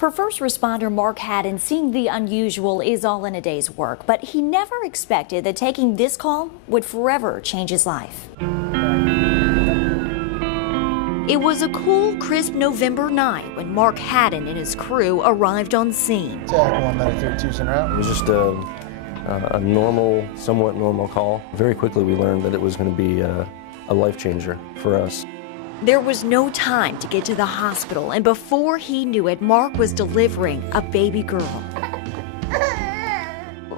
For first responder Mark Haddon, seeing the unusual is all in a day's work, but he never expected that taking this call would forever change his life. It was a cool, crisp November night when Mark Haddon and his crew arrived on scene. It was just a normal, somewhat normal call. Very quickly we learned that it was going to be a life changer for us. There was no time to get to the hospital, and before he knew it, Mark was delivering a baby girl.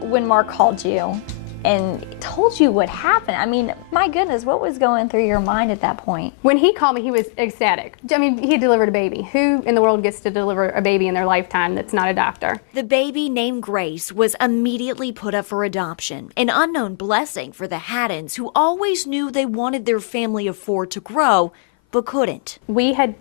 When Mark called you and told you what happened, I mean, my goodness, what was going through your mind at that point? When he called me, he was ecstatic. I mean, he delivered a baby. Who in the world gets to deliver a baby in their lifetime that's not a doctor? The baby, named Grace, was immediately put up for adoption, an unknown blessing for the Haddons, who always knew they wanted their family of four to grow, but couldn't. We had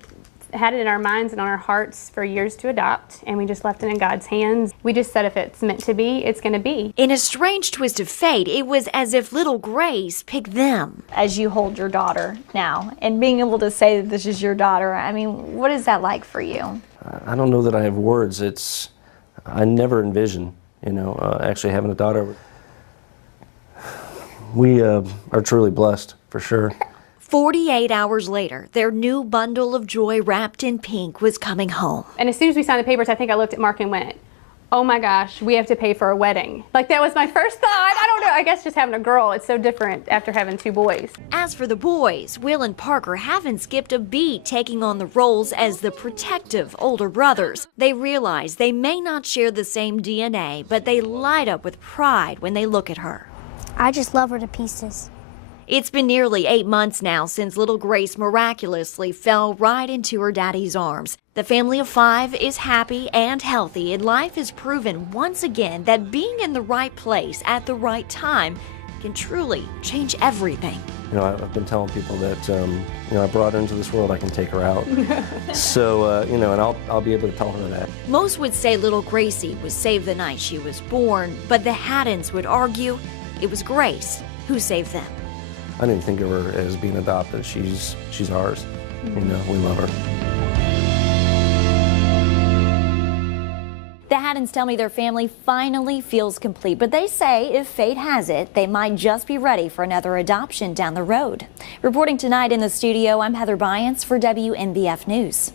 it in our minds and on our hearts for years to adopt, and we just left it in God's hands. We just said if it's meant to be, it's going to be. In a strange twist of fate, it was as if little Grace picked them. As you hold your daughter now and being able to say that this is your daughter, I mean, what is that like for you? I don't know that I have words. I never envisioned, actually having a daughter. We are truly blessed, for sure. 48 hours later, their new bundle of joy wrapped in pink was coming home. And as soon as we signed the papers, I think I looked at Mark and went, oh my gosh, we have to pay for a wedding. Like, that was my first thought. I don't know, I guess just having a girl, it's so different after having two boys. As for the boys, Will and Parker haven't skipped a beat taking on the roles as the protective older brothers. They realize they may not share the same DNA, but they light up with pride when they look at her. I just love her to pieces. It's been nearly 8 months now since little Grace miraculously fell right into her daddy's arms. The family of 5 is happy and healthy, and life has proven once again that being in the right place at the right time can truly change everything. I've been telling people that, I brought her into this world, I can take her out. So, and I'll be able to tell her that. Most would say little Gracie was saved the night she was born, but the Haddons would argue it was Grace who saved them. I didn't think of her as being adopted. She's ours. We love her. The Haddons tell me their family finally feels complete, but they say if fate has it, they might just be ready for another adoption down the road. Reporting tonight in the studio, I'm Heather Byance for WNBF News.